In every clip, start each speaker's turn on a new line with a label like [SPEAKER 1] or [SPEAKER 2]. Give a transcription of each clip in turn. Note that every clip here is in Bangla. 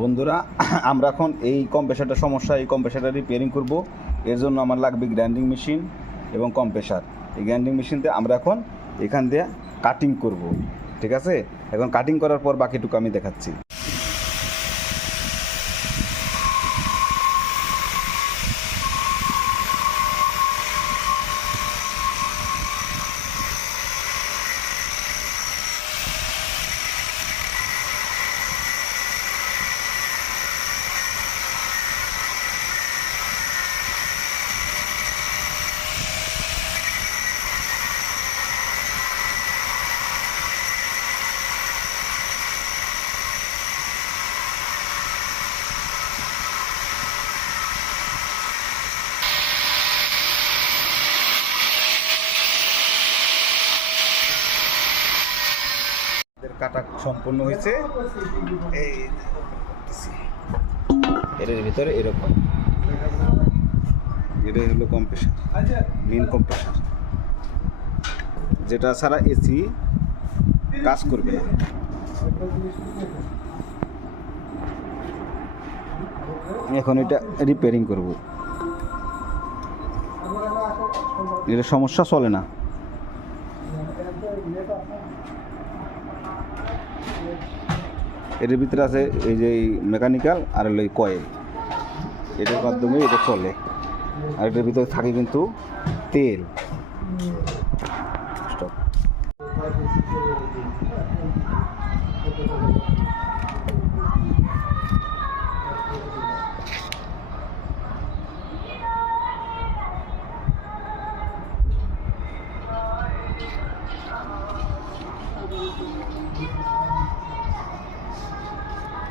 [SPEAKER 1] বন্ধুরা, আমরা এখন এই কম্প্রেসারটা সমস্যা, এই কম্প্রেসারটা রিপেয়ারিং করব। এর জন্য আমার লাগবে গ্রাইন্ডিং মেশিন এবং কম্প্রেসার এই গ্র্যান্ডিং মেশিনতে আমরা এখন এখান দিয়ে কাটিং করব, ঠিক আছে? এখন কাটিং করার পর বাকিটুকু আমি দেখাচ্ছি। কাটা সম্পূর্ণ হয়েছে। এই এর ভিতরে এরকম। এটা হলো কম্প্রেসার মেন কম্প্রেসার যেটা ছাড়া এসি কাজ করবে না। এখন এটা রিপেয়ারিং করব। এটা সমস্যা চলে না। এটার ভিতরে আছে এই যে মেকানিক্যাল আর হলো এই কয়েল এটার মাধ্যমে এটা চলে। আর এটার ভিতরে থাকে কিন্তু তেল। Stop.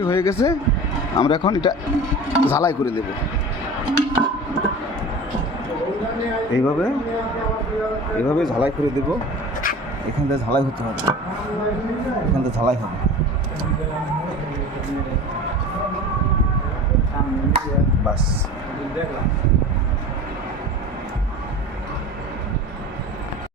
[SPEAKER 1] কি হয়ে গেছে। আমরা এখন এটা ঝালাই করে দেব। এইভাবে এইভাবে ঝালাই করে দেব। এখান থেকে ঝালাই হতে হবে। এখান থেকে ঝালাই হবে। বাস।